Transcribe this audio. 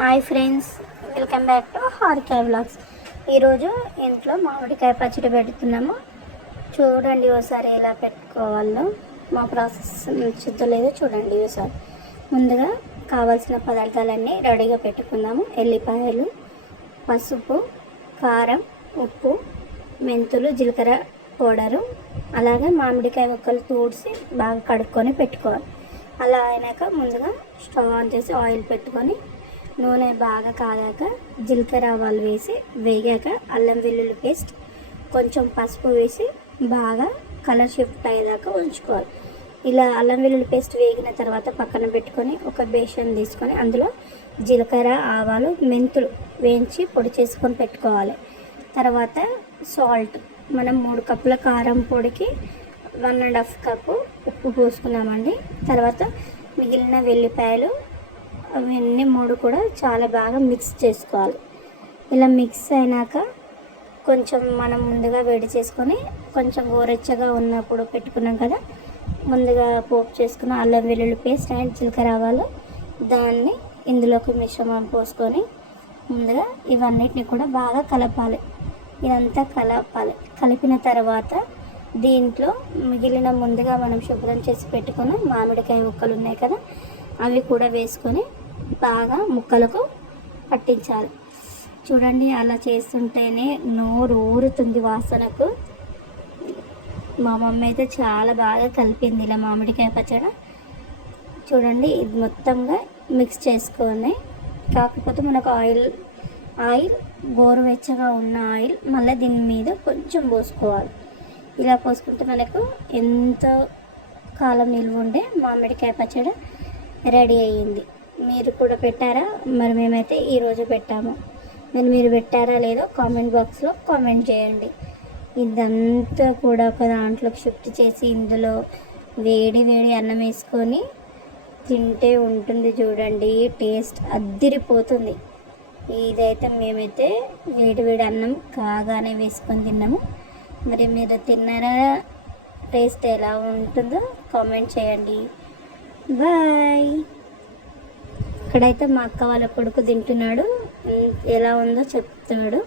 Hi friends welcome back to హారికాయ blogs ఈరోజు ఇంట్లో మామిడికాయ పచ్చడి పెడుతున్నాము. చూడండి ఒకసారి ఎలా పెట్టుకోవాలో. మా ప్రాసెస్ నచ్చుద్దో లేదో చూడండి ఒకసారి ముందుగా కావాల్సిన పదార్థాలన్నీ రెడీగా పెట్టుకుందాము. ఎల్లిపాయలు పసుపు కారం ఉప్పు మెంతులు జీలకర్ర పౌడరు అలాగే మామిడికాయ ముక్కలు తూడ్చి బాగా కడుక్కొని పెట్టుకోవాలి. అలా అయినాక ముందుగా స్టవ్ ఆన్ చేసి ఆయిల్ పెట్టుకొని నూనె బాగా కాగాక జీలకర్ర ఆవాలు వేసి వేగాక అల్లం వెల్లుల్లి పేస్ట్ కొంచెం పసుపు వేసి బాగా కలర్ షిఫ్ట్ అయ్యేదాకా ఉంచుకోవాలి. ఇలా అల్లం వెల్లుల్లి పేస్ట్ వేగిన తర్వాత పక్కన పెట్టుకొని ఒక బేషన్ తీసుకొని అందులో జీలకర్ర ఆవాలు మెంతులు వేయించి పొడి చేసుకొని పెట్టుకోవాలి. తర్వాత సాల్ట్ మనం మూడు కప్పుల కారం పొడికి వన్ అండ్ హాఫ్ కప్పు ఉప్పు పోసుకున్నామండి. తర్వాత మిగిలిన వెల్లిపాయలు అవన్నీ మూడు కూడా చాలా బాగా మిక్స్ చేసుకోవాలి. ఇలా మిక్స్ అయినాక కొంచెం మనం ముందుగా వేడి చేసుకొని కొంచెం గోరెచ్చగా ఉన్నప్పుడు పెట్టుకున్నాం కదా ముందుగా పోపు చేసుకున్న అల్లం వెల్లుల్లి పేస్ట్ అండ్ జీలకర్ర ఆవాలు దాన్ని ఇందులోకి మిశ్రమం పోసుకొని ముందుగా ఇవన్నిటిని కూడా బాగా కలపాలి. ఇదంతా కలపాలి. కలిపిన తర్వాత దీంట్లో మిగిలిన ముందుగా మనం శుభ్రం చేసి పెట్టుకున్న మామిడికాయ ముక్కలు ఉన్నాయి కదా అవి కూడా వేసుకొని బాగా ముక్కలకు పట్టించాలి. చూడండి అలా చేస్తుంటేనే నోరు ఊరుతుంది వాసనకు. మా మమ్మీ అయితే చాలా బాగా కలిపింది ఇలా మామిడికాయ పచ్చడి. చూడండి ఇది మొత్తంగా మిక్స్ చేసుకొని కాకపోతే మనకు ఆయిల్ ఆయిల్ గోరువెచ్చగా ఉన్న ఆయిల్ మళ్ళీ దీని మీద కొంచెం పోసుకోవాలి. ఇలా పోసుకుంటే మనకు ఎంతో కాలం నిల్వ ఉండే మామిడికాయ పచ్చడి రెడీ అయ్యింది. మీరు కూడా పెట్టారా? మరి మేమైతే ఈరోజు పెట్టాము. మరి మీరు పెట్టారా లేదో కామెంట్ బాక్స్లో కామెంట్ చేయండి. ఇదంతా కూడా ఒక దాంట్లోకి షిఫ్ట్ చేసి ఇందులో వేడి వేడి అన్నం వేసుకొని తింటే ఉంటుంది చూడండి టేస్ట్ అద్దిరిపోతుంది. ఇదైతే మేమైతే వేడి వేడి అన్నం కాగానే వేసుకొని తిన్నాము. మరి మీరు తిన్నారా? టేస్ట్ ఎలా ఉంటుందో కామెంట్ చేయండి. బాయ్! ఇక్కడైతే మా అక్క వాళ్ళ కొడుకు తింటున్నాడు. ఎలా ఉందో చెప్తున్నాడు